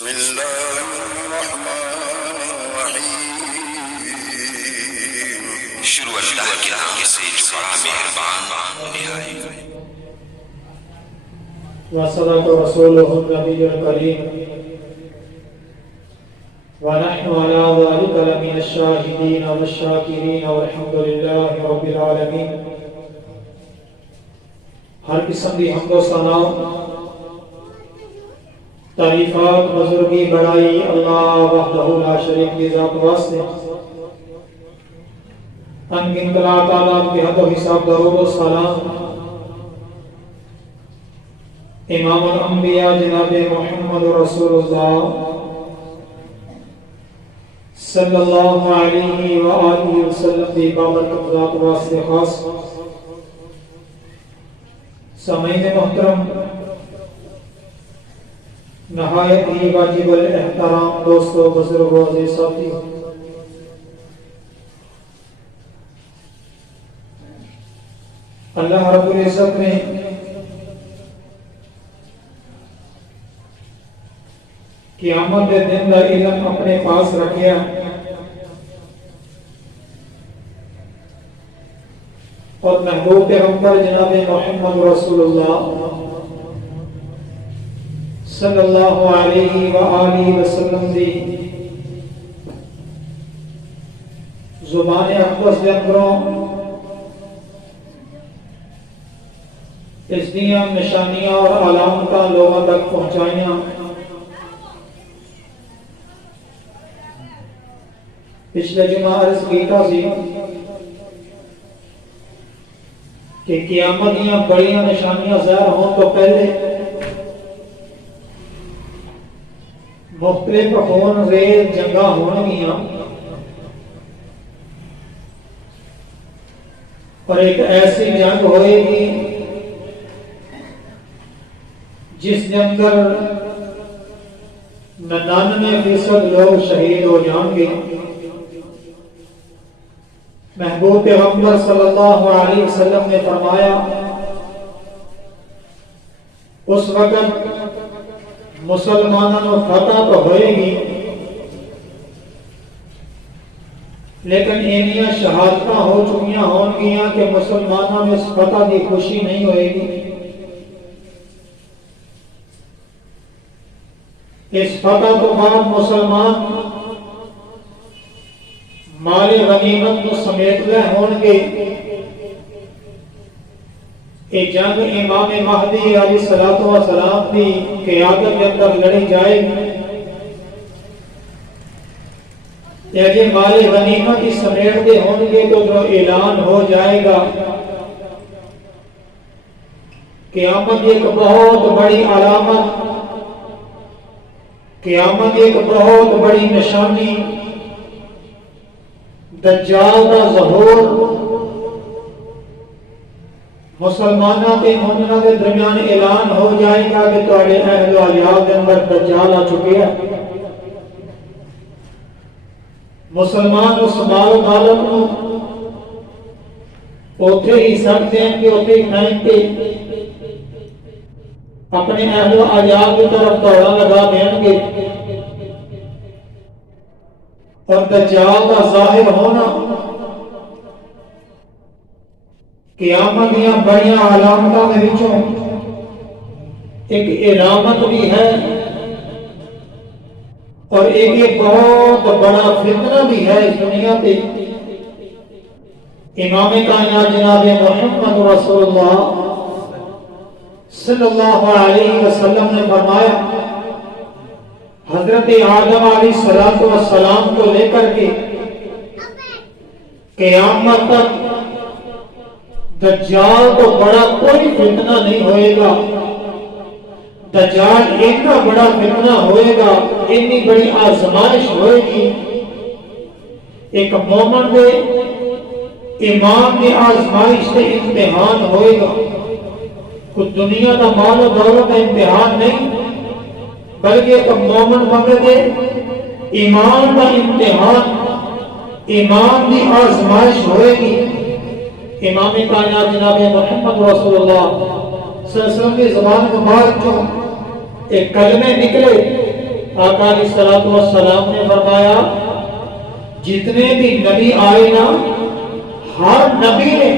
بسم اللہ الرحمن الرحیم. شروع اللہ کے نام سے جو بڑا مہربان نہایت. وصدق رسوله النبي الكريم ونحن على ذلك لمن الشاهدين والشاكرين والحمد لله رب العالمين. ہر قسم کی حمد و ثنا تعریفات بزرگی بڑائی اللہ وحدہ لا شریک کی ذات واسطے. انگن کلا تعالیٰ کے حد و حساب درود و سلام امام الانبیاء جناب محمد رسول اللہ صلی اللہ علیہ وآلہ وسلم دی بابرکت ذات واسطے خاص. سامعین محترم، نہایت ہی واجب الاحترام دوستو، بزرگوں، عزیز ساتھی، اللہ رب العزت نے قیامت کے دن کا علم اپنے پاس رکھیا. اور محبوب پیغمبر جناب محمد رسول اللہ صلی اللہ علیہ وآلہ وسلم دی زبان اقدس کے اندروں اس دیاں نشانیاں اور علامتاں لوگوں تک پہنچائیاں. پچھلے جمعہ عرض کیتا سی کہ قیامت دیاں بڑیاں نشانیاں ظاہر ہون تو پہلے مختلف خون ریز جنگاں ہونگیاں اور ایک ایسی جنگ ہوئے گی جس کے اندر 99% لوگ شہید ہو جائیں گے. محبوب پیغمبر صلی اللہ علیہ وسلم نے فرمایا اس وقت مسلمانوں فتح تو ہوئے گی لیکن اینیاں شہادتاں ہو چکیاں ہون گیاں کہ مسلمانوں میں اس فتح کی خوشی نہیں ہوئے گی. اس فتح تو بعد مسلمان مال غنیمت کو سمیٹ لے ہون گے. یہ جنگ امام مہدی علیہ السلام کی قیادت کے اندر لڑی جائے گی. یہ مال غنیمت ہی سمیٹتے ہوں گے تو جو اعلان ہو جائے گا قیامت ایک بہت بڑی علامت، قیامت ایک بہت بڑی نشانی، دجال کا ظہور مسلمانوں کے مومنوں کے درمیان اعلان ہو جائے گا کہ تواڈے اہل و عیال کے اندر دجال آ چکے ہیں. مسلمان اس مال و دولت کو اوتھے ہی سٹ دیں گے، اوتھے ہی پھینک کے اپنے اہل و عیال کی طرف دوڑا لگا دیں گے. اور دجال کا ظاہر ہونا قیامت دیاں بڑیاں علامتاں میں وچوں ایک علامت بھی ہے اور ایک بہت بڑا فتنہ بھی ہے اس دنیا پہ. امام کائنات جناب محمد رسول اللہ صلی اللہ علیہ وسلم نے فرمایا حضرت آدم علیہ السلام کو لے کر کے قیامت تک دجال کو بڑا کوئی فتنہ نہیں ہوئے گا. دجال اتنا بڑا فتنہ ہوئے گا، اتنی بڑی آزمائش ہوئے گی. ایک مومن دے ایمان کی آزمائش سے امتحان ہوئے گا. کچھ دنیا کا مال و دولت کا امتحان نہیں بلکہ ایک مومن بندے دے ایمان کا امتحان، ایمان کی آزمائش ہوئے گی. امام کائنات جناب محمد رسول اللہ صلی اللہ علیہ وسلم کی زبان مبارک جو ایک کلمے نکلے آقا علیہ الصلوۃ والسلام نے فرمایا جتنے بھی نبی آئے نا ہر نبی نے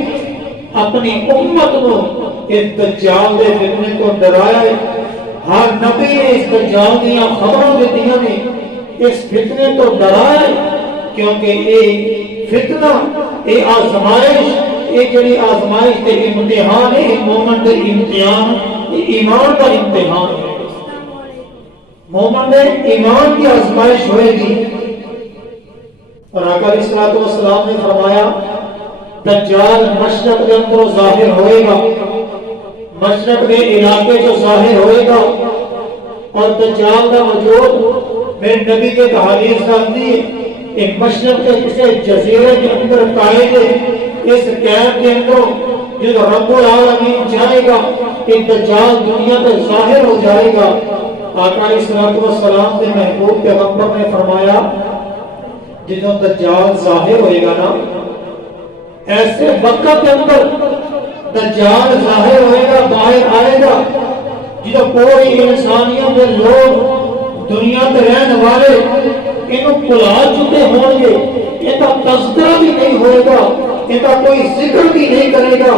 اپنی امت کو اس دجال دے فتنے کو ڈرایا ہے. ہر نبی نے اس دجال دیا خبروں دیتیاں نے اس فتنے کو ڈرایا ہے کیونکہ یہ فتنہ یہ آزمائش یہ جڑی آزمائش تے امتحان ہے مومن دے امتحان ایمان کا امتحان ہے. مومن دے ایمان کی آزمائش ہوئے گی. اور آقا علیہ الصلوۃ والسلام نے فرمایا دجال مشرق کے اندر ظاہر ہوئے گا مشرق کے علاقے جو ظاہر ہوئے گا اور دجال کا وجود میرے نبی کے حدیث آتی ہے ایک مشرق کے کسی جزیرے کے اندر قائد ہے. اس قید کے اندر جو رب العالمین جائے گا کہ دجال دنیا پہ ظاہر ہو جائے گا. آقا علیہ الصلوۃ والسلام نے محبوب پیغمبر نے فرمایا جدوں دجال ظاہر ہوئے گا نا ایسے وقت کے اندر دجال ظاہر ہوئے گا باہر آئے گا جدوں کوئی انسانیت کے لوگ دنیا پہ رہنے والے انہوں بھلا چکے ہوں گے ان کا تذکرہ بھی نہیں ہوئے گا ان کا کوئی ذکر بھی نہیں کرے گا.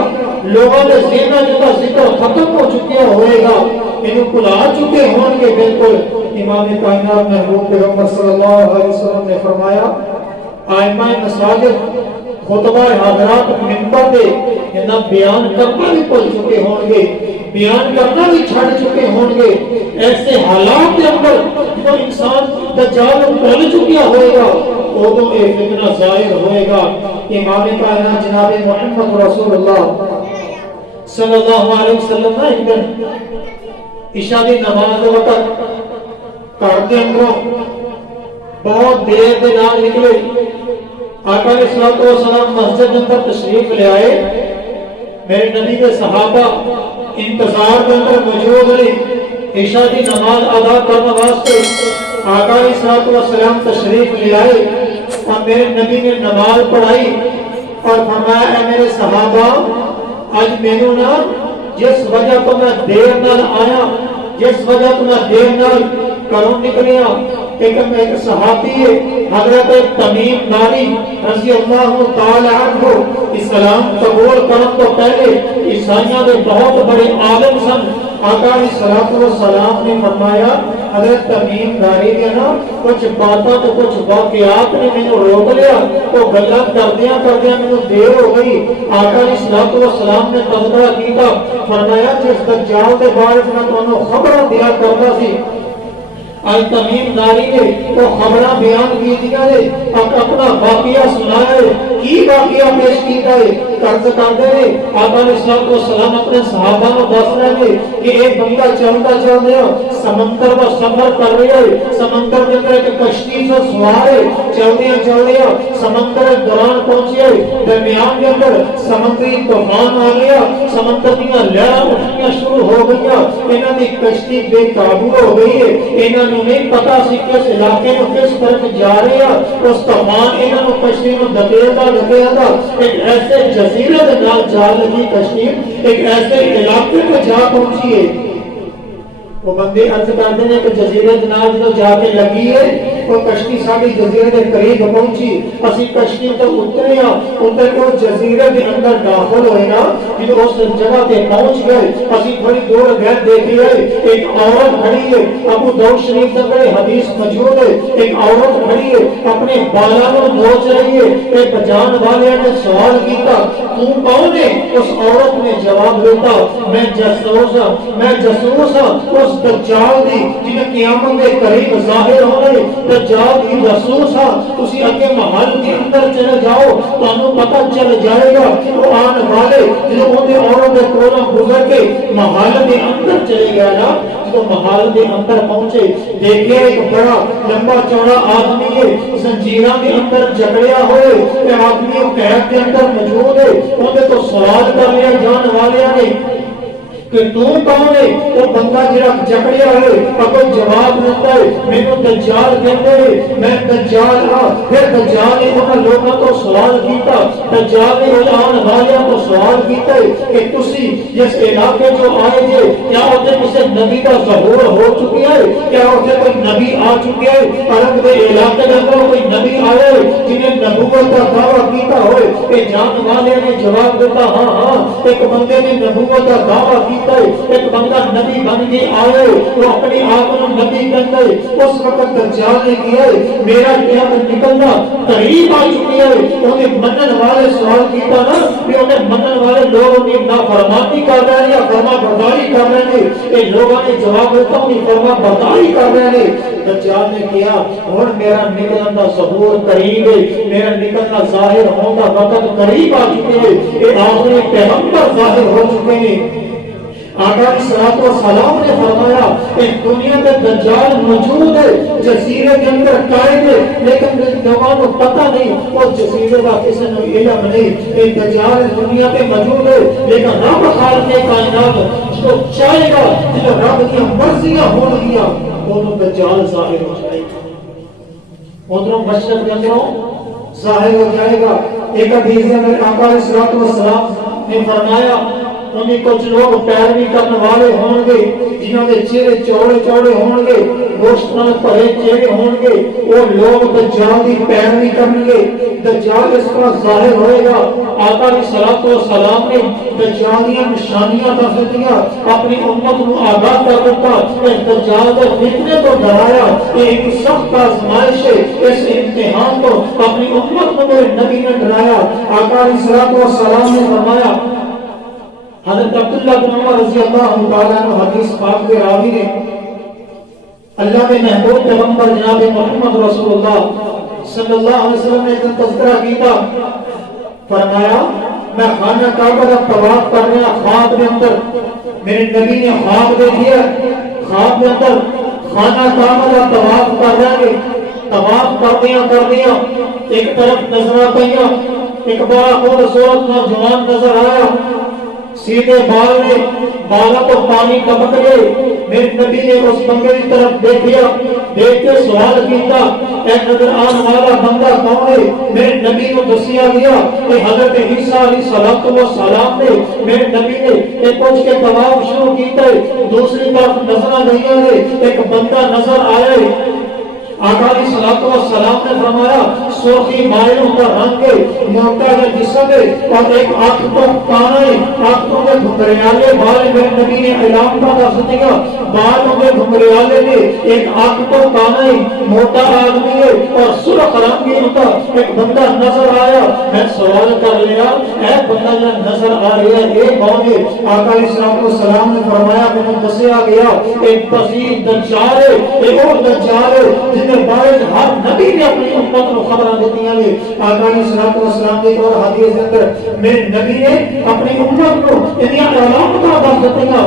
لوگوں کے ذہن جن کا ذکر ختم ہو چکا ہوئے گا انہوں بھلا چکے ہوں گے. بالکل امام کائنات محبوب پیغمبر صلی اللہ علیہ وسلم نے فرمایا ائمہ مساجد خطبہ حضرات منبر پہ انہاں بیان کرنا بھی بھول چکے ہوں گے بیان کرنا بھی چھڑ چکے ہوں گے. ایسے حالات کے اندر جب انسان دجال بھول چکا ہوئے گا ادو یہ فتنہ ظاہر ہوئے گا. امام کائنات جناب محمد رسول اللہ صلی اللہ علیہ وسلم نے ایک دن عشاء کی نماز وقت گھر کے اندروں بہت دیر کے نال نکلے. آقا علیہ الصلوۃ والسلام مسجد کے اندر تشریف لے آئے. میرے نبی کے صحابہ انتظار کے اندر موجود رہے عشاء کی نماز ادا کرنے واسطے. آقا علیہ الصلوۃ والسلام تشریف لے آئے اور میرے نبی نے نماز پڑھائی اور فرمایا اے میرے صحابہ آج مینوں نا جس وجہ تو میں دیر نال آیا جس وجہ تو میں دیر نال گھروں نکلیا ایک صحابی ہے حضرت تمیم داری رضی اللہ تعالی عنہ اسلام قبول کرنے تو پہلے عیسائیوں کے بہت بڑے عالم سن. آقا علیہ الصلوۃ والسلام نے فرمایا حضرت تمیم داری نے نا کچھ باتاں تو کچھ واقعات نے مجھے روک لیا تو گلاں کردیاں مجھے دیر ہو گئی. آقا علیہ الصلوۃ والسلام نے تذکرہ کیتا فرمایا جس دجال کے بارے میں تانوں خبر دیا کرتا سی آج تمیم داری نے وہ خبرہ بیان کی دیا ہے اپنا واقعہ سنایا ہے کی واقعہ پیش کیتا ہے قرض کردے نے. آقا علیہ الصلوۃ والسلام اپنے صحابہ کو دس رہے ہیں کہ ایک بندہ چلتا سمندر کا سفر کر رہا ہے سمندر کے اندر ایک کشتی سے سوار ہے چلدیا سمندر کے دوران پہنچے درمیان کے اندر سمندری طوفان آ گیا سمندر کی لہریں اٹھنا شروع ہو گئی انہوں نے کشتی بے قابو ہو گئی ہے انہوں نہیں پتا سی کس علاقے میں کس طرف جا رہے ہیں. اس طوفان انہوں نے کشتی میں دھکیلتا ایک ایسے جزیرے کے نال جا لگی کشتی ایک ایسے علاقے میں جا پہنچی ہے. وہ بندے عرض کرتے ہیں کہ جزیرے کے نال جو جا کے لگی ہے وہ کشتی ساری جزیرے کے قریب پہنچی اسی کشتی تو اترے ادھر وہ جزیرے کے اندر داخل ہوئے نا جب اس جگہ تے پہنچ گئے اسی تھوڑی دور گئے دیکھی ہے ایک عورت کھڑی ہے ابو داؤد شریف سے بڑے حدیث موجود ہے ایک عورت کھڑی ہے اپنے بالا کو نوچ رہی ہے ایک جان والے نے سوال کیتا تو کون ہے اس عورت نے جواب دیتا میں جاسوس ہوں اس دجال دی جنہیں قیامت کے قریب ظاہر ہونے دجال کی جاسوس ہاں تسی اگے محل کے اندر چلے جاؤ تانوں پتہ چل جائے گا وہ آن والے جنہوں نے عورت کے کولوں گزر کے محل کے اندر چلے گیا نا تو محل کے اندر پہنچے دیکھے ایک بڑا لمبا چوڑا آدمی ہے زنجیراں کے اندر جکڑیا ہوئے کہ آدمی قید کے اندر موجود ہے انہیں تو سوال کر لیا جان والے نے کہ تو کون ہے؟ وہ بندہ جڑا جکڑیا ہے اگر جواب دیتا ہے مینوں دجال کہتے ہیں، میں دجال ہاں۔ پھر دجال نے انہاں لوگوں کو سوال کیتا، دجال نے آن والوں کو سوال کیتا ہے کہ تسی جس علاقے جو آئے جے کیا اتنے کسی نبی کا ظہور ہو چکا ہے؟ کیا اتنے کوئی نبی آ چکا ہے؟ عرب کے علاقے میں کوئی نبی آئے جنہیں نبوت کا دعویٰ کیتا ہوئے؟ کہ جان والے نے جواب دیتا ہاں ہاں، ایک بندے نے نبوت کا دعویٰ کیتا ہے، ایک بندہ نبی بن کے آئے، وہ اپنی آپ کو نبی کہتا ہے۔ اس وقت دجال نے کیا ہے میرا قیامت نکلنا قریب آ چکی ہے۔ انہیں منن والے سوال کیتا نا کہ انہیں منن والے لوگ انہیں نافرمانی کر رہے ہیں یا فرما برداری کر رہے ہیں؟ یہ لوگوں نے جواب دیتا انہیں فرما برداری کر رہے ہیں۔ دجال نے کیا اور میرا نکلنا ظہور قریب ہے، میرا نکلنا ظاہر ہونا وقت قریب آ چکے ہیں، یہ آخری پیغمبر ظاہر ہو چکے ہیں۔ آقا صلی اللہ علیہ وسلم نے فرمایا کہ دنیا میں دجال موجود ہے، جزیرے کے اندر قائم ہے، لیکن لوگوں کو پتہ نہیں، وہ جزیرے کا کسی نے علم نہیں کہ دجال دنیا پہ موجود ہے، لیکن رب خالق کائنات جو چاہے گا جو رب کی مرضیاں ہوں گیا وہ دجال ظاہر ہو جائے گا، ادھروں مشرق کے اندروں ظاہر ہو جائے گا۔ ایک حدیث میں آقا صلی اللہ علیہ وسلم نے فرمایا انہیں کچھ لوگ پیروی کرنے والے ہوں گے جنہوں کے چہرے چوڑے چوڑے ہوں گے، گوشت نال بھرے چہرے ہوں گے، وہ لوگ دجال کی پیروی کریں گے۔ دجال اس طرح ظاہر ہوئے گا۔ آقا علیہ الصلوۃ والسلام نے دجال کی نشانیاں دس دیا، اپنی امت کو آگاہ کر دیتا کہ دجال کے فتنے کو ڈرایا، یہ ایک سخت آزمائش ہے، اس امتحان کو اپنی امت کو میرے نبی نے ڈرایا۔ آقا علیہ الصلوۃ والسلام نے فرمایا، حضرت عبداللہ بن عمر رضی اللہ تعالیٰ عنہ حدیث پاک کے راوی نے اللہ کے محبوب پیغمبر جناب محمد رسول اللہ صلی اللہ علیہ وسلم نے تذکرہ کیا، فرمایا میں خانہ کعبہ کا طواف کرنے خواب کے اندر میرے نبی نے خواب دیکھا، خواب کے اندر خانہ کعبہ کا طواف کر رہے ہیں، طواف کر دیا ایک طرف نظر آیا ایک بڑا خوبصورت نوجوان نظر آیا، سیدھے بال نے بالا کو پانی ٹپک گئے، میرے نبی نے اس بندے کی طرف دیکھا، دیکھ کے سوال کیا اے نظر آنے والا بندہ کون ہے؟ میرے نبی کو دسیا گیا کہ حضرت عیسیٰ علیہ السلام نے میرے نبی نے پوچھ کے طواف شروع کیتا ہے۔ دوسری طرف نظر نہیں آئے، ایک بندہ نظر آئے، آقا علیہ الصلوۃ والسلام نے فرمایا سرخی مائلوں کا رنگ ہے، موٹا ہے جسم ہے اور ایک آنکھ کو کانا ہے، آنکھوں میں گھمریالے بال، میرے نبی نے اعلان کا دس دیا بالوں میں گھمریالے نے، ایک آنکھ کو کانا ہے، موٹا آدمی ہے اور سرخ رنگ کی ہوتا ایک بندہ نظر آیا۔ میں سوال کر لیا اے بندہ جو نظر آ رہا ہے یہ کون ہے؟ آقا علیہ الصلوۃ والسلام نے فرمایا مجھے دسیا گیا ایک پسیر دجال ہے، ایک اور دجال ہے جن بارے ہر نبی نے اپنی امت کو خبریں دیتی ہیں۔ آقا علیہ الصلوۃ والسلام کی اور حدیث کے اندر میرے نبی نے اپنی امت کو اتنی علامتیں بتا دیا،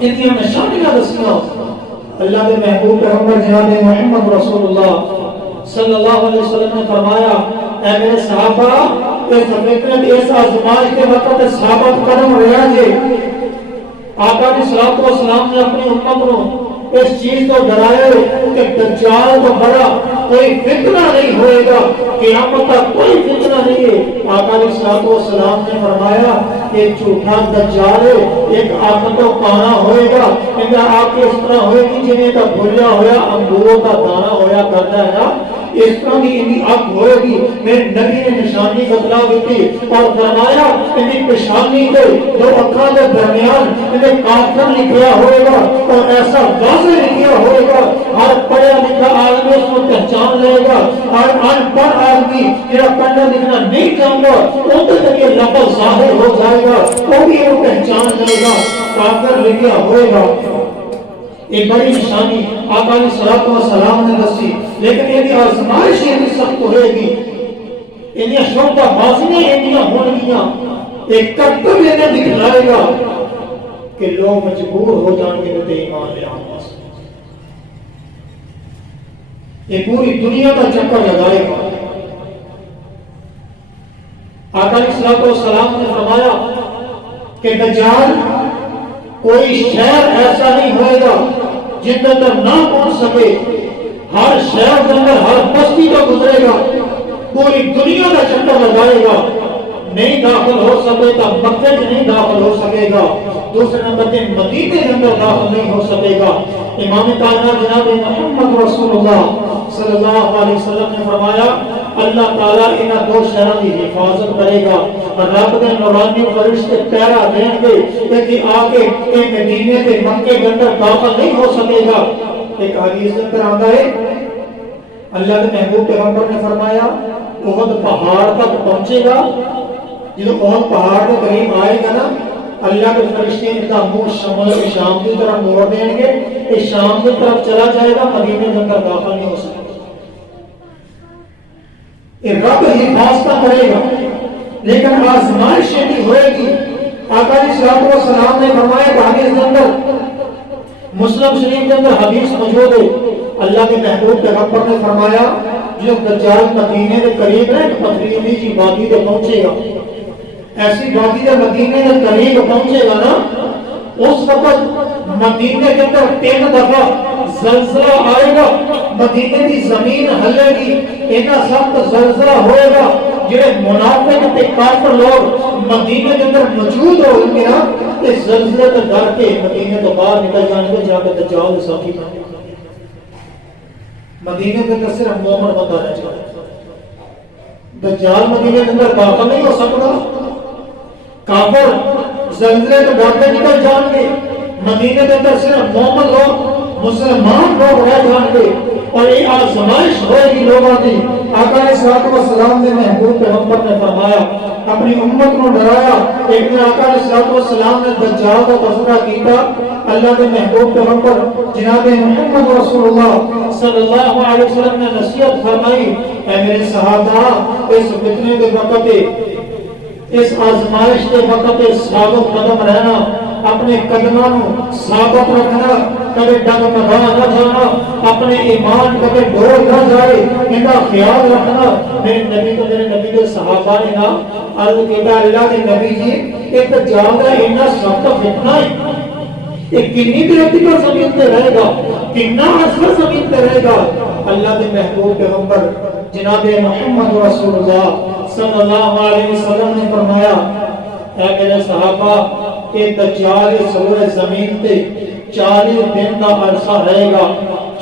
اتنی نشانیاں دسیاں۔ اللہ کے محبوب پیغمبر جناب محمد رسول اللہ صلی اللہ علیہ وسلم نے فرمایا اے میرے صحابہ اس فتنہ اس آزمائش کے وقت ثابت قدم رہا جی۔ آقا علیہ الصلوۃ والسلام نے اپنی امت کو اس چیز کو ڈرایا کہ دجال تو بڑا کوئی فتنہ نہیں ہوئے گا، قیامت کا کوئی فتنہ نہیں ہے۔ آقا علیہ الصلوۃ والسلام نے فرمایا کہ جھوٹا دجال ہے، ایک آنکھ تو کانا ہوئے گا، ان کا آنکھ اس طرح ہوئے گی جنہیں کا بھولیا ہوا انگوروں کا دانہ ہویا کرتا ہے نا، اس طرح کی ان کی آنکھ ہوئے گی۔ میرے نبی نے نشانی بتلا دی اور فرمایا ان کی پیشانی کے دو اکھاں کے درمیان انہیں کافر لکھا ہوئے گا اور ایسا واضح لکھا ہوئے گا ہر پڑھا لکھا آدمی اس کو پہچان لے گا، اور ان پڑھ آدمی جہاں پڑھنا لکھنا نہیں جانتا ان کے یہ لفظ ظاہر ہو جائے گا، وہ بھی وہ پہچان لے گا کافر لکھا ہوئے گا۔ ایک بڑی نشانی آقا علیہ الصلوۃ والسلام نے دسی، لیکن یہ آزمائش یہ سخت ہوئے گی، انہیں شوقہ بازیاں انہیں ہونگیاں، ایک کٹر انہیں دکھلائے گا کہ لوگ مجبور ہو جان کے تے ایمان لے آنے واسطے، یہ پوری دنیا کا چکر لگائے گا۔ آقا علیہ الصلوۃ والسلام نے فرمایا کہ دجال کوئی شہر ایسا نہیں ہوئے گا جن کے اندر نہ پہنچ سکے، ہر شہر کے اندر ہر بستی کا گزرے گا، پوری دنیا کا چکر لگائے گا، نہیں داخل ہو سکے تو مکے میں نہیں داخل ہو سکے گا، دوسرے نمبر پہ مدینے کے اندر داخل نہیں ہو سکے گا۔ امام کائنات جناب محمد رسول اللہ صلی اللہ علیہ وسلم نے فرمایا اللہ تعالیٰ ان دو شہروں کی حفاظت کرے گا، اور رب کے نورانی فرشتے پہرا دیں گے کہ آگے مدینے کے مکے کے اندر داخل نہیں ہو سکے گا۔ ایک حدیث کے اندر آتا ہے اللہ کے محبوب پیغمبر نے فرمایا احد پہاڑ تک پہنچے گا، جب احد پہاڑ کے قریب آئے گا نا اللہ کے فرشتے ان کا منہ شمال شام کی طرف موڑ دیں گے، اس شام کی طرف چلا جائے گا، مدینے کے اندر داخل نہیں ہو سکے۔ یہ رب حفاظت کرے گا، لیکن آزمائش بھی ہوئے گی۔ آقا علیہ السلام نے فرمایا کہ حدیث کے اندر مسلم شریف کے اندر حدیث موجود ہے، اللہ کے محبوب پیغمبر نے فرمایا جو دجال مدینے کے قریب ہے پتھریلی جی وادی سے پہنچے گا، ایسی وادی سے مدینے کے قریب پہنچے گا نا، اس وقت مدینے کے اندر 3 دفعہ زلزلہ آئے گا، مدینے کی زمین ہلے گی، اتنا سخت زلزلہ ہوئے گا جڑے منافق تے کافر لوگ مدینے کے اندر موجود ہوں گے نا، اس زلزلے سے ڈر کے مدینے تو باہر نکل جائیں گے، جا کے دجال کے ساتھی بن گے۔ مدینے کے اندر صرف مومن بندہ رہ جائے، دجال مدینے کے اندر داخل نہیں ہو سکتا، کافر زلزلے کے ڈر کے نکل جائیں گے، مدینے کے اندر صرف مومن لوگ مسلمان لوگ رہ جائیں گے، اور یہ آزمائش ہوئے گی لوگوں کی۔ آقا علیہ السلام نے محبوب پیغمبر نے فرمایا اپنی امت کو ڈرایا، ایک دن آقا علیہ السلام نے دجال کا تذکرہ کیا، اللہ کے محبوب پیغمبر جناب محمد رسول اللہ صلی اللہ علیہ وسلم نے نصیحت فرمائی اے میرے صحابہ اس فتنے کے وقت اس آزمائش کے وقت ثابت قدم رہنا، اپنے قدموں ثابت رکھنا، کبھی ڈگمگا نہ جانا، اپنے ایمان کبھی ڈول نہ جائے، ان کا خیال رکھنا۔ میرے نبی کے صحابہ نے نا عرض کیا اللہ کے نبی جی ایک زیادہ اتنا سخت فتنہ ہے، یہ کنی دیر تک زمین پہ رہے گا، کتنا عرصہ زمین پہ رہے گا؟ اللہ کے محبوب پیغمبر جناب محمد رسول اللہ صلی اللہ علیہ وسلم نے فرمایا اے میرے صحابہ کہ دجال سورہ زمین تے 40 دن کا عرصہ رہے گا،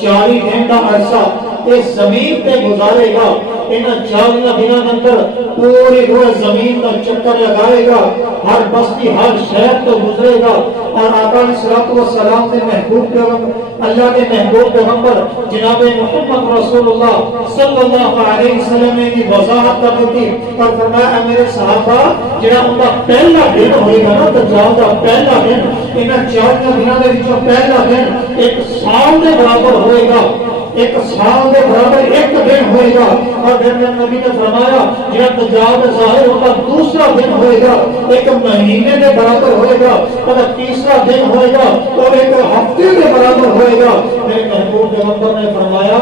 40 دن کا عرصہ اس زمین پہ گزارے گا، ان 40 دنوں کے اندر پوری روح زمین کا چکر لگائے گا، ہر بستی ہر شہر تو گزرے گا، اور آقا علیہ السلام نے محبوب پیغمبر اللہ کے محبوب پیغمبر جناب محمد رسول اللہ صلی اللہ علیہ وسلم نے کی وضاحت کر دی اور فرمایا میرے صحابہ جڑا ان کا پہلا دن ہوئے گا نا دجال کا پہلا دن، ان 40 دنوں کے وچوں پہلا دن 1 سال کے برابر ہوئے گا، 1 سال کے برابر 1 دن ہوئے گا، اور پھر نبی نے فرمایا جب دجال ظاہر ہوگا دوسرا دن ہوئے گا 1 مہینے کے برابر ہوئے گا، اور تیسرا دن ہوئے گا اور 1 ہفتے کے برابر ہوئے گا۔ میرے محبوب پیغمبر نے فرمایا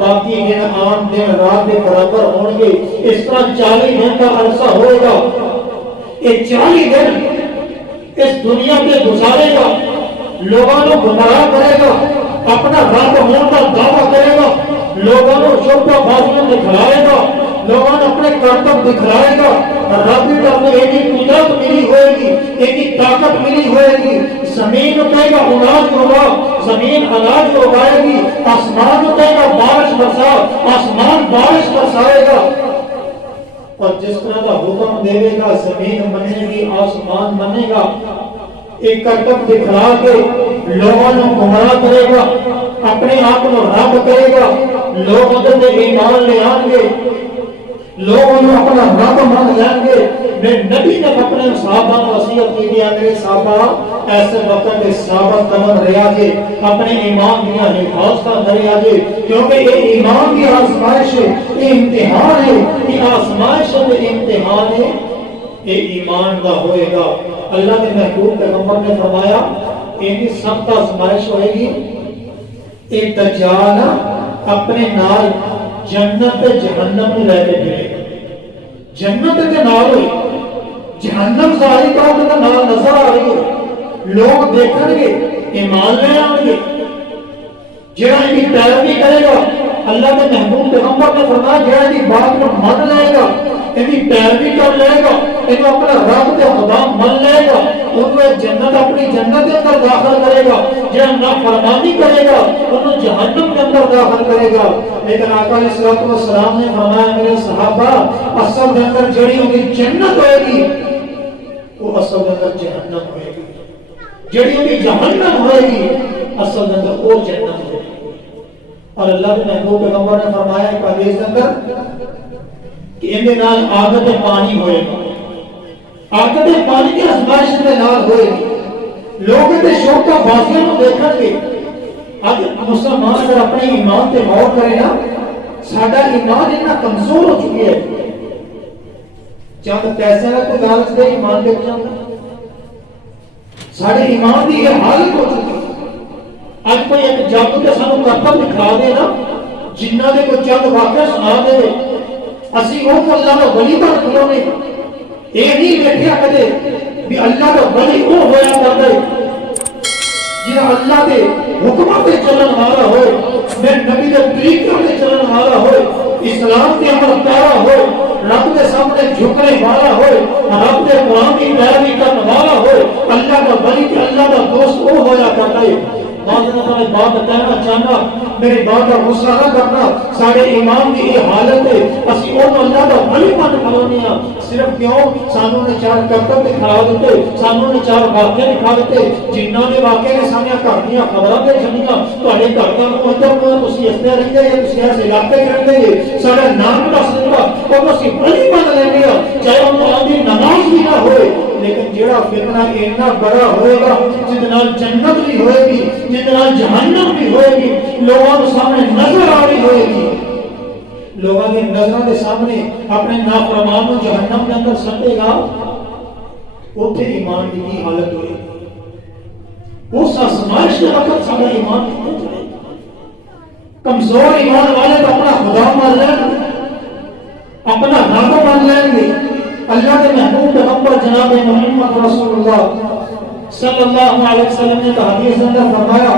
باقی دن عام دن رات کے برابر ہوں گے، اس طرح 40 دن کا عرصہ ہوئے گا، یہ 40 دن اس دنیا پہ گزارے گا، لوگوں کو گمراہ کرے گا، اپنا رب ہونے کا دعویٰ کرے گا، لوگوں کو شوکہ بازیاں دکھلائے گا، لوگوں نے اپنے کرتب دکھلائے گا، رب کی طرف ایک ہی قدرت ملی ہوئے گی، ایک ہی طاقت ملی ہوئے گی، زمین کہے گا اناج ہوگا، زمین اناج اگائے گی، آسمان کہے گا بارش برسا، آسمان بارش برسائے گا، اور جس طرح کا حکم دے گا زمین منے گی، آسمان منے گا، ایک کرتب دکھلا کے لوگوں نے گمراہ کرے گا، اپنے آپ کو رب کرے گا، لوگ ادھر سے ایمان لے آئیں گے، لوگوں نے اپنا رب مان لیں گے۔ میرے نبی نے اپنے صحابہ کو وصیت کی دیا میرے صحابہ ایسے وقت کے ثابت قدم رہا جے، اپنے ایمان دیا حفاظت رہا جے، کیونکہ یہ ایمان کی آزمائش ہے، یہ امتحان ہے، یہ آزمائش ہے، یہ امتحان ہے، یہ ایمان کا ہوئے گا۔ اللہ کے محبوب پیغمبر نے فرمایا ان سخت آزمائش ہوئے گی، ایک دجال اپنے نال جنت جہنم میں لے کے ملے گا، جنت کے نال ہوئی جہنم ظاہر طور پہ نال نظر آ رہی ہے، لوگ دیکھیں گے ایمان لے آئیں گے جہاں ان کی پیروی کرے گا اللہ کے محبوب پیغمبر نے فرمایا جہاں ان کی بات کو مان لے گا ان کی پیروی کر لے گا ان کو اپنا رب کے خدا مان لے گا ان کو جنت اپنی جنت کے اندر داخل کرے گا جہاں نافرمانی کرے گا ان کو جہنم کے اندر داخل کرے گا لیکن آقا علیہ الصلوۃ والسلام نے فرمایا میرے صحابہ اصل کے اندر جڑی ہوگی جنت ہوئے گی وہ اصل کے اندر جہنم ہوئے گی جڑی ہوگی جہنم ہوئے گی اصل کے اندر وہ جنت ہوئے گی اور اللہ کے محبوب پیغمبر نے فرمایا ایک حدیث کے اندر کہ ان کے نال عادت پانی ہوئے گا عادت پانی کی آزمائش کے نال ہوئے گی لوگ کے شوق بازیاں کو دیکھیں گے اج مسلمان اگر اپنے ایمان تے غور کرے نا ساڈا ایمان اتنا کمزور ہو چکی ہے چند پیسے نہ کوئی لالچ دے ایمان دے جاتا ساڈے ایمان دی یہ حالت ہو چکی ہے اج کوئی ایک جادو تے سانو کرتب دکھا دے نا جنہ دے کوئی چند واقعہ سنا دے اسی وہ اللہ کا ولی بن کھلونے یہ نہیں دیکھا کدے بھی اللہ کا ولی وہ ہویا کرتا ہے جہاں اللہ کے حکموں پہ چلن والا ہوئے میں نبی کے طریقوں پہ چلن والا ہوئے اسلام کے عمل پیرا ہوئے رب کے سامنے جھکنے والا ہوئے رب کے قرآن کی پیروی کرنے والا ہوئے اللہ کا ولی کہ اللہ کا دوست وہ ہویا کرتا ہے میں بات کہنا چاہنا میری بات کا غصہ نہ کرنا سارے ایمان کی یہ حالت ہے اسی وہ اللہ کا ولی بن کھلونے ہیں صرف کیوں سانوں نے چار کرتب دکھا دیتے سانوں نے چار واقعے دکھا دیتے جنہ نے واقعے نے سامنے گھر دیا خبراں تے چھڑیاں تواڈے گھر دا مطلب تسی اس طرح رہندے جے تسی ایسے علاقے رہندے جے سارا نام دس دتا او اسی ولی بن لیندے ہاں چاہے وہ آدمی نماز بھی نہ ہوئے لیکن جیڑا فتنہ اتنا بڑا ہوئے گا جس نال جنت بھی ہوئے گی جس نال جہنم بھی ہوئے گی لوگوں کے سامنے نظر آ رہی ہوئے گی لوگوں کی نظروں کے سامنے اپنے نافرمان کو جہنم کے اندر سٹے گا اوتھے ایمان کی حالت ہوئے گی اس آزمائش کے وقت سارا ایمان کتنے چلے گا کمزور ایمان والے تو اپنا خدا مان لیں گے اپنا رب مان لیں گے اللہ کے محبوب پیغمبر جناب محمد رسول اللہ صلی اللہ علیہ وسلم نے حدیث اندر فرمایا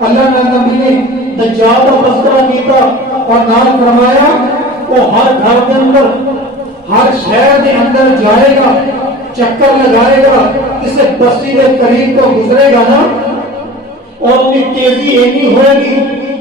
اللہ نے نبی نے دجال کا تذکرہ کیا اور نال فرمایا وہ ہر گھر کے اندر ہر شہر کے اندر جائے گا چکر لگائے گا کسی بستی کے قریب تو گزرے گا نا اور ان کی تیزی ایسی ہوئے گی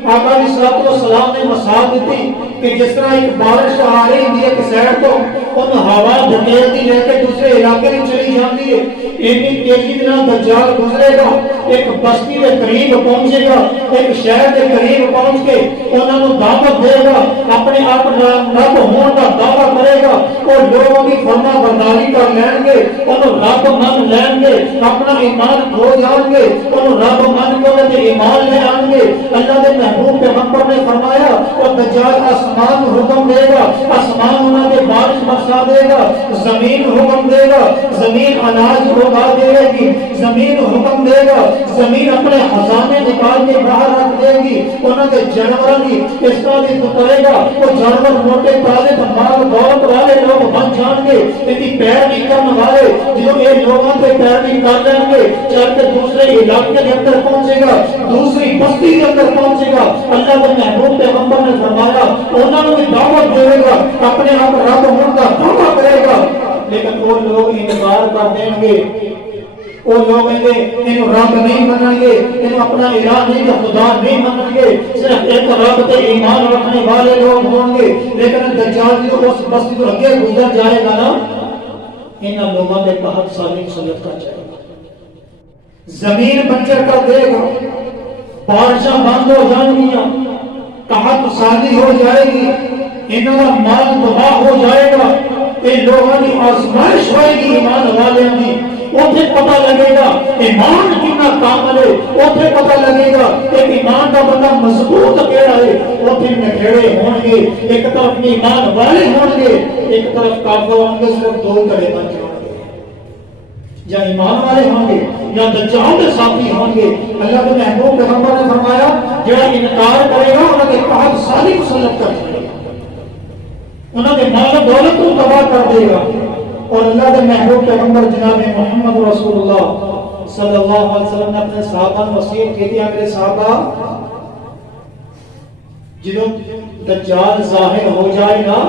آقا علیہ الصلوۃ والسلام نے مثال دیتی کہ جس طرح ایک بارش آ رہی ہے کہ سیر تو ان ہوا دھکیلتی لے کے دوسرے علاقے میں چلی جاتی ہے اتنی تیزی کے نال دجال گزرے گا ایک بستی کے قریب پہنچے گا ایک شہر کے قریب پہنچ کے انہوں نے دعوت دے گا اپنے آپ رب ہونے کا دعویٰ کرے گا اور لوگوں کی فرما برداری کر لیں گے انہوں رب مان لیں گے اپنا ایمان کھو جائیں گے انہوں رب مان کے ایمان لے آئیں گے اللہ کے محبوب پیغمبر نے فرمایا اور دجال آسمان حکم دے گا آسمان انہوں نے بارش برسا دے گا زمین حکم دے گا زمین اناج اگا دے گی زمین حکم دے گا زمین اپنے خزانے نکال کے باہر رکھ دے گی انہوں نے جانور کی اس طرح کی کرے گا وہ جانور موٹے تازے مال دولت والے لوگ بن جان گے ان کی پیروی کرنے والے جو یہ لوگوں سے پیروی کر لیں گے چل کے دوسرے علاقے کے اندر پہنچے گا دوسری بستی کے اندر پہنچے گا اللہ کے محبوب پیغمبر نے فرمایا انہوں نے دعوت دے گا اپنے آپ رب ہونے کا دعویٰ کرے گا لیکن وہ لوگ انکار کر دیں گے وہ لوگ انہوں رب نہیں منیں گے انہوں اپنا الہ نہیں خدا نہیں منیں گے صرف ایک رب تے ایمان رکھنے والے لوگ ہوں گے لیکن دجال جو اس بستی کو اگے گزر جائے گا نا ان لوگوں کے تحت سالم سلط کا جائے گا زمین بنجر کر دے گا بارشاں بند ہو جائیں گی قحط سازی ہو جائے گی انہوں کا مال تباہ ہو جائے گا ان لوگوں کی آزمائش ہوئے گی ایمان والوں کی اوتھے پتہ لگے گا ایمان کتنا کامل ہے اوتھے پتہ لگے گا کہ ایمان کا بندہ مضبوط کیڑا ہے اوتھے نکھیڑے ہون گے ایک طرف ایمان والے ہون گے ایک طرف کافر ہوں گے صرف دو طرح بن جائیں گے یا ایمان والے ہوں گے یا دجال کے ساتھی ہوں گے اللہ کے محبوب پیغمبر نے فرمایا جڑا انکار کرے گا انہوں نے تحت ساری مسلط کر دے گا انہوں نے مال و دولت کو تباہ کر دے گا اور اللہ کے محبوب پیغمبر جناب محمد رسول اللہ صلی اللہ علیہ وسلم نے اپنے صحابہ نے وصیت کی تھی، میرے صحابہ جدوں دجال ظاہر ہو جائے گا،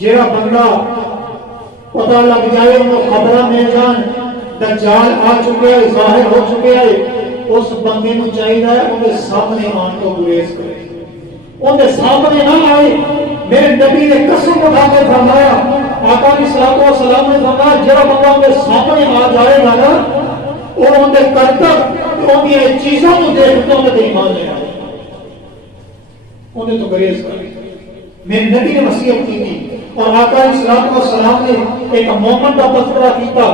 جڑا بندہ پتہ لگ جائے انہوں خبرہ مل جان دجال آ چکے ہے، ظاہر ہو چکے ہے، اس بندے کو چاہیے ان کے سامنے آن کو گریز کرے، ان کے سامنے نہ آئے۔ میرے نبی نے قسم اٹھا کے فرمایا، آقا علیہ الصلوۃ والسلام نے فرمایا جڑا بندہ ان کے سامنے آ جائے گا نا، وہ ان کے کرتب ان کی چیزوں کو دیکھ کے ان ایمان لے آئے، انہیں تو گریز کر۔ میرے نبی نے وصیت کی تھی، اور آقا علیہ الصلوۃ والسلام نے ایک مومن کا تذکرہ کیا۔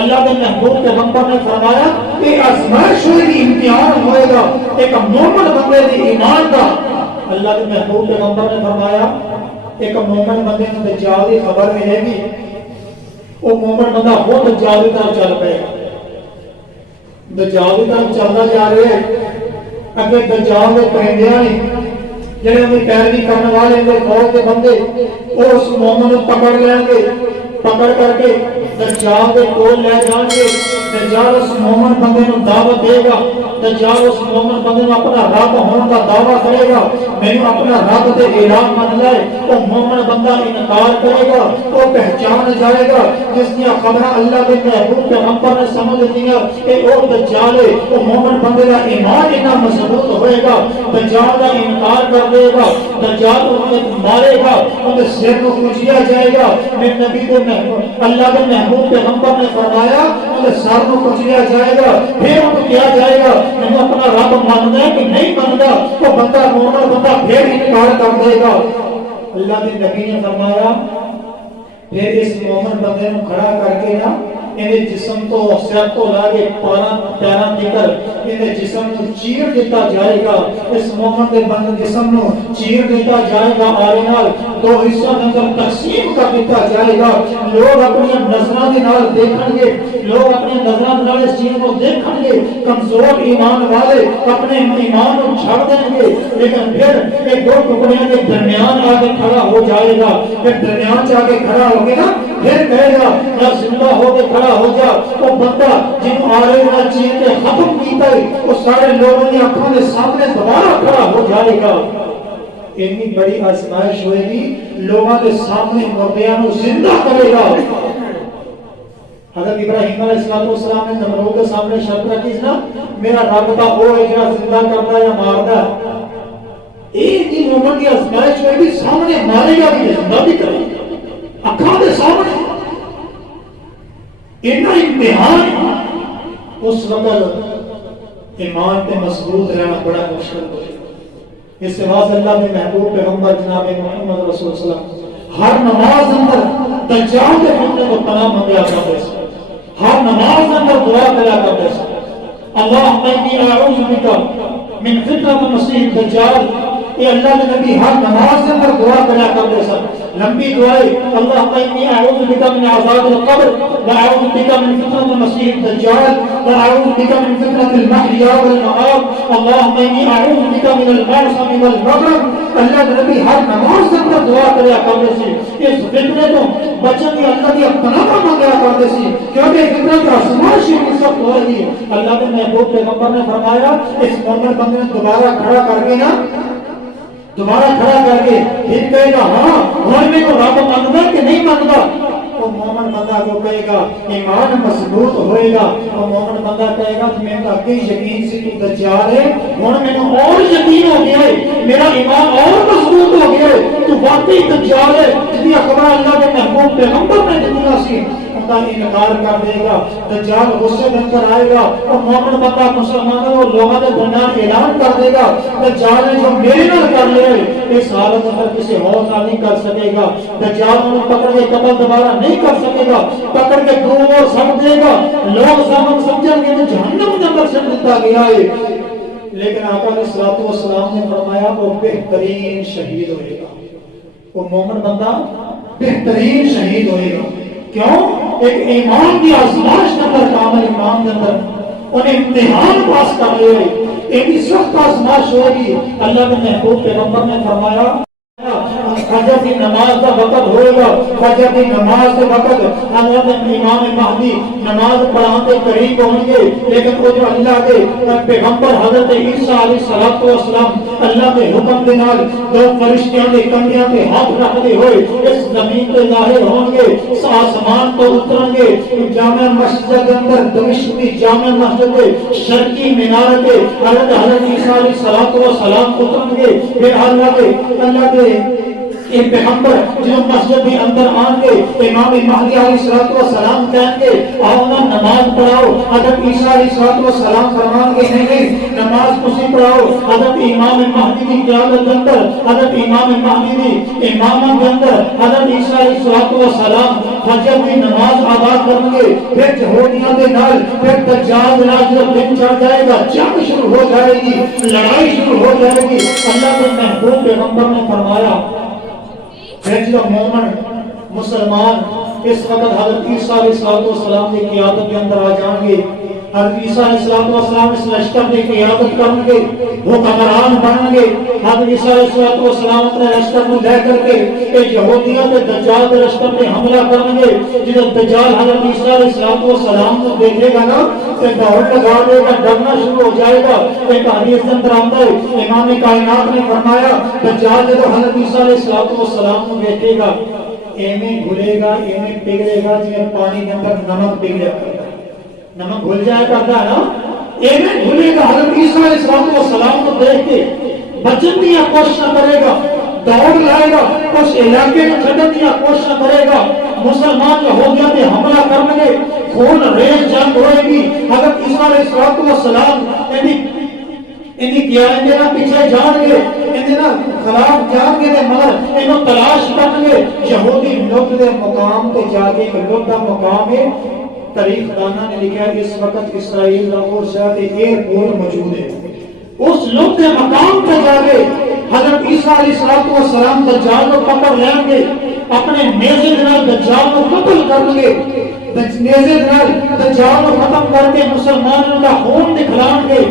اللہ کے محبوب پیغمبر نے فرمایا کہ آزمائش ہوئے گی، امتحان ہوئے گا ایک مومن بندے کی ایمان کا۔ اللہ کے محبوب پیغمبر نے فرمایا ایک مومن بندے کو دجال کی خبر ملے گی، وہ مومن بندہ خود دجال کی طرف چل پائے گا، دجال کی طرف چلتا جا رہے ہیں، اگے دجال کے پرندیاں نے جڑے اپنی پیروی کرنے والے فوج کے بندے وہ اس مومن کو پکڑ لیں گے، پکڑ کر کے دجال کے کول لے جان گے۔ دجال اس مومن بندے کو دعوت دے گا، دجال اس مومن بندے کو اپنا رب ہونے کا دعویٰ کرے گا، میں اپنا رب دے اعلان من لائے، وہ مومن بندہ انکار کرے گا، وہ پہچان جائے گا جس نے خبر اللہ کے محبوب پیغمبر نے سمجھ دیا کہ وہ دجال ہے، وہ مومن بندے کا ایمان اتنا مضبوط ہوئے گا، دجال کا انکار کر دے گا، دجال انہیں مارے گا، انہیں سر کو کچیا جائے گا۔ میرے نبی کو اللہ کے محبوب پیغمبر نے فرمایا انہیں سر کو کچیا جائے گا، پھر ان کو کیا جائے گا میں اپنا رب ماننا ہے کہ نہیں مانتا، وہ بندہ مومن بندہ پھر انکار کر دے گا۔ اللہ کے نبی نے فرمایا پھر اس مومن بندے کو کھڑا کر کے نا انہیں جسم تو سر تو لا کے پیروں تکر انہیں جسم کو چیر دیتا جائے گا، اس مومن کے بندے جسم کو چیر دیتا جائے گا، آرے نال دو حصوں میں تقسیم کر دیتا جائے گا۔ لوگ اپنی نظروں کے نال دیکھیں گے، لوگ اپنی نظروں کے نال اس چیز کو دیکھیں گے، کمزور ایمان والے اپنے ایمان کو چھڑ دیں گے، لیکن پھر ایک دو ٹکڑیاں کے درمیان آ کے کھڑا ہو جائے گا، پھر درمیان جا کے کھڑا ہو گیا نا پھر کہے گا یا زندہ ہو کے کھڑا ہو جا۔ وہ بندہ جن آرے نہ چیز کے ختم کیتا ہے وہ سارے لوگوں نے اپنوں کے سامنے دوبارہ کھڑا ہو جائے گا۔ اتنی بڑی آزمائش ہوئے گی، لوگوں کے سامنے مردیاں کو زندہ کرے گا۔ حضرت ابراہیم علیہ السلام نے نمرود کے سامنے شرط رکھی نا میرا رب کا وہ ہے جو زندہ کرتا یا مارتا ہے۔ ایک ہی مومن کی آزمائش ہوئے گی، سامنے مارے گا بھی زندہ بھی کرے گا، اکھاں دے سامنے اتنا امتحان۔ اس وقت ایمان پہ مضبوط رہنا بڑا مشکل ہو جائے گا۔ اس سے بعد اللہ کے محبوب پیغمبر جناب محمد رسول اللہ صلی اللہ علیہ وسلم ہر نماز اندر دجال کے فتنے کو پناہ منگیا کرتے ہیں، ہر نماز اندر دعا کریا کرتے ہیں، اللہم انی اعوذ بک من فتنۃ المسیح الدجال۔ یہ اللہ کے نبی ہر نماز کے اندر دعا کریا کرتے سن، لمبی دعائیں، اللہم انی اعوذ بک من عذاب القبر واعوذ بک من فتنۃ المسیح الدجال واعوذ بک من فتنۃ المحیا والممات اللہم انی اعوذ بک من المعصم والمغرب۔ اللہ کے نبی ہر نماز کے اندر دعا کریا کرتے سی، اس فتنے کو بچن کی اللہ کی پناہ مانگا کرتے سی، کیونکہ فتنہ کا آزمائش ہی سخت ہو رہی ہے۔ اللہ کے محبوب پیغمبر نے فرمایا اس مومن بندے نے دوبارہ کھڑا کر کے نا دوبارہ کھڑا کر کے پھر کہے گا ہاں ہونے کو رب مانگتا کہ نہیں مانگتا، وہ مومن بندہ کو کہے گا ایمان مضبوط ہوئے گا، وہ مومن بندہ کہے گا کہ میں تو یقین سے تو دجال ہے، ہوں میں نے اور یقین ہو گیا ہے، میرا ایمان اور مضبوط ہو گیا ہے، تو واقعی دجال ہے جتنی خبر اللہ کے محبوب پیغمبر نے دنیا سی ان کا انکار کر دے گا۔ دجال غصے بن کر آئے گا اور مومن بندہ مسلمانوں اور لوگوں کے درمیان اعلان کر دے گا دجال نے جو میرے نال کر لیا ہے اس حالت میں کسی اور نہ نہیں کر سکے گا۔ دجال کو پکڑ کے قتل دوبارہ نہیں کر سکے گا، پکڑ کے دور اور سب دے گا، لوگ سمجھیں گے کہ جہنم کے اندر سٹ دیتا گیا ہے، لیکن آقا علیہ الصلوۃ والسلام نے فرمایا وہ بہترین شہید ہوئے گا، وہ مومن بندہ بہترین شہید ہوئے گا۔ کیوں؟ ایک ایمان کی آزمائش کے اندر کامل ایمان کے اندر انہیں امتحان پاس کر لے، ایک سخت آزمائش ہوگی۔ اللہ کے محبوب پیغمبر نے فرمایا فجر کی نماز کا وقت ہوئے گا، فجر کی نماز کے وقت حضرت امام مہدی نماز پڑھانے قریب ہوں گے، لیکن وہ جو اللہ کے پیغمبر حضرت عیسیٰ علیہ السلام اللہ کے حکم کے نال دو فرشتیاں کے کندھیاں پہ ہاتھ رکھتے ہوئے اس زمین پہ ظاہر ہوں گے، اس آسمان کو اتریں گے، جامع مسجد کے اندر دمشق کی جامع مسجد کے شرقی مینار پہ حضرت عیسیٰ علیہ السلام اتریں گے، پھر اللہ کے ایک پیغمبر جو مسجد کے اندر آن کے امام مہدی علیہ السلام کہیں گے آؤ نا نماز پڑھاؤ، حضرت عیسیٰ علیہ السلام فرمان کے نہیں نماز کسی پڑھاؤ، حضرت امام مہدی کی قیادت کے اندر حضرت امام مہدی کی امامت کے اندر حضرت عیسیٰ علیہ السلام فجر کی نماز ادا کریں گے، پھر یہودیوں کے نال پھر دجال جب دن چڑھ جائے گا جنگ شروع ہو جائے گی، لڑائی شروع ہو جائے گی۔ اللہ کے محبوب پیغمبر نے فرمایا جو مومن مسلمان اس وقت حضرت عیسیٰ علیہ السلام کی قیادت کے اندر آ جائیں گے، حضرت عیسیٰ علیہ السلام اس لشکر کی قیادت کریں گے، حکمران بنیں گے، حضرت عیسیٰ علیہ السلام اپنے لشکر کو لے کر کے یہودیوں کے دجال کے لشکر پہ حملہ کریں گے، جب دجال حضرت عیسیٰ علیہ السلام کو دیکھے گا نا تو دوڑ لگا دے گا، ڈرنا شروع ہو جائے گا۔ ایک حدیث کے اندر آتا ہے امام کائنات نے فرمایا دجال جب حضرت عیسیٰ علیہ السلام کو دیکھے گا ایویں گھلے گا، ایویں پگھلے گا جیسے پانی کے اندر نمک پگھلیا کرتا ہے، نمک گھل جایا کرتا ہے نا، ایویں گھلے گا۔ حضرت عیسیٰ علیہ السلام کو دیکھ کے بچن کی کوشش کرے گا، دوڑ لائے گا، اس علاقے میں چھٹن کی کوشش کرے گا، مسلمان یہودیوں پہ حملہ کریں گے، خون ریز جنگ ہوئے گی۔ حضرت عیسیٰ علیہ السلام انہی قیادت کے پیچھے جان گے، انہی خلاف جان گے، مگر انہوں تلاش کریں گے یہودی لوگ دے مقام پہ جا کے لوگ دا مقام ہے۔ تاریخ دانا نے لکھا ہے اس وقت اسرائیل لاہور شہر ایئرپورٹ موجود ہے، اس لوگ کے مقام پہ جا کے حضرت عیسیٰ علیہ السلام دجال کو پکڑ لیں گے، اپنے نیزے نال دجال کو قتل کر لیں گے، نیزے نال دجال کو ختم کر کے مسلمانوں کا خون نکھلائیں گے۔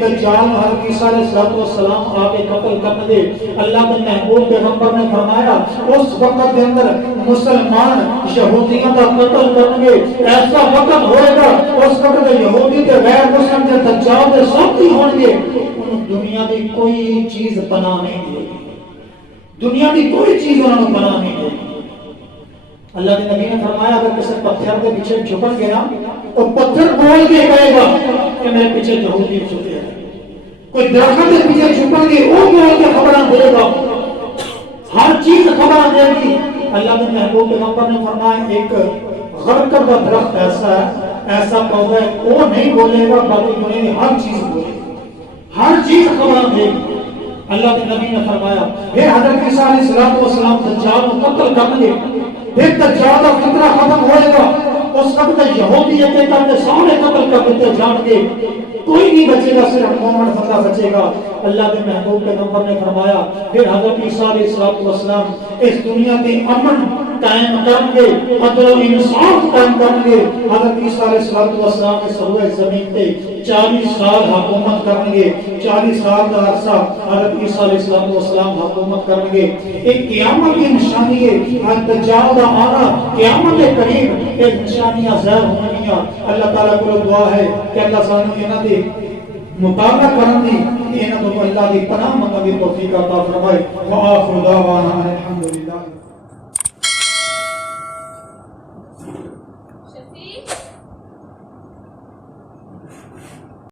دجال حضرت عیسیٰ علیہ السلام آ کے قتل کر دے۔ اللہ کے محبوب پیغمبر نے فرمایا اس وقت کے اندر مسلمان یہودیوں کا قتل کریں گے، ایسا وقت ہوئے گا اس وقت یہودی کے غیر مسلم کے دجال کے ساتھی ہوں گے، دنیا کی کوئی چیز بنا نہیں دے گی، دنیا کی کوئی چیز انہوں نے بنا نہیں دے گی۔ اللہ کے نبی نے فرمایا اگر کسی پتھر کے پیچھے چھپن گیا تو پتھر بول کے کہے گا کہ میرے پیچھے یہودی چھپے ہیں، کوئی درخت کے پیچھے چھپن گے وہ بول کے خبراں دے گا، ہر چیز خبراں دے گی۔ اللہ کے محبوب پیغمبر نے فرمایا ایک غرقب کا درخت ایسا ہے، ایسا پودا ہے وہ نہیں بولے گا، باقی دنیا کی ہر چیز بولے گی، ہر چیز خبراں دے گی۔ اللہ کے نبی نے فرمایا پھر حضرت عیسیٰ علیہ السلام دجال کو قتل کریں گے، پھر دجال کا خطرہ ختم ہوئے گا، اس وقت یہودی کے سامنے قتل کر دیتے جان گے، کوئی نہیں بچے گا، صرف مومن بندہ بچے گا۔ اللہ کے محبوب پیغمبر نے فرمایا پھر حضرت عیسیٰ علیہ السلام اس دنیا کے امن قائم کریں گے، عدل و انصاف قائم کریں گے۔ حضرت عیسیٰ علیہ السلام کے سروے زمین پہ 40 سال حکومت کریں گے، 40 سال کا عرصہ حضرت عیسیٰ علیہ السلام حکومت کریں گے۔ ایک قیامت کی نشانی ہے، دجال کا آنا قیامت کے قریب، ایک نشانیاں ظاہر ہونگیاں۔ اللہ تعالیٰ کو دعا ہے کہ اللہ سانو انہاں دے مطابقہ کرن دی، انہاں کو اللہ دی پناہ منگن دی توفیق عطا فرمائے۔ وآخر دعوانا الحمدللہ۔